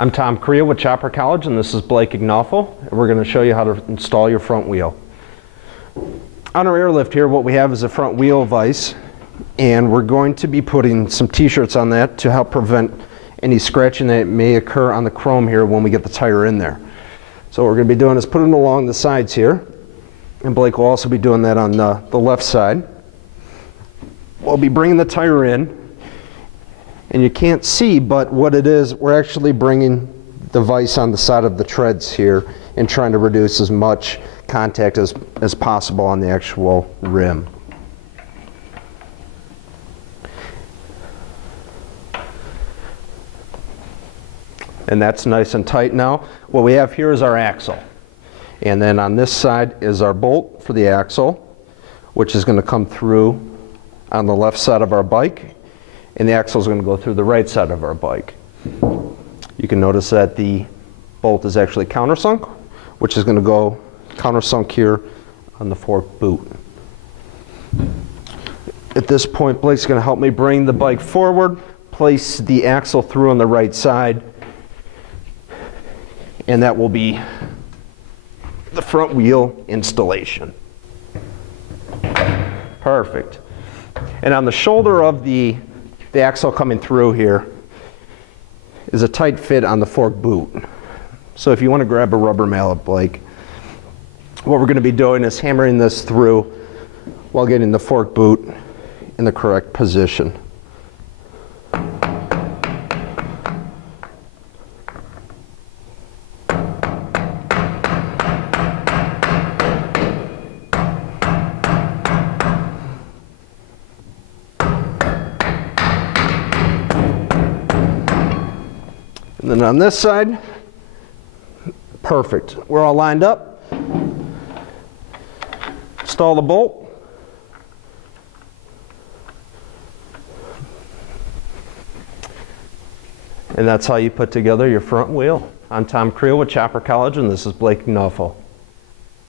I'm Tom Creel with Chopper College, and this is Blake Ignoffel, and we're going to show you how to install your front wheel. On our airlift here, what we have is a front wheel vise, and we're going to be putting some t-shirts on that to help prevent any scratching that may occur on the chrome here when we get the tire in there. So what we're going to be doing is putting it along the sides here, and Blake will also be doing that on the left side. We'll be bringing the tire in, and you can't see, but what it is, we're actually bringing the vise on the side of the treads here and trying to reduce as much contact as possible on the actual rim. And that's nice and tight now. What we have here is our axle. And then on this side is our bolt for the axle, which is going to come through on the left side of our bike. And the axle is going to go through the right side of our bike. You can notice that the bolt is actually countersunk, which is going to go countersunk here on the fork boot. At this point, Blake's going to help me bring the bike forward, place the axle through on the right side, and that will be the front wheel installation. Perfect. And on the shoulder of the axle coming through here is a tight fit on the fork boot. So if you want to grab a rubber mallet, Blake, what we're going to be doing is hammering this through while getting the fork boot in the correct position. And then on this side, perfect. We're all lined up. Install the bolt. And that's how you put together your front wheel. I'm Tom Creel with Chopper College, and this is Blake Ignoffel.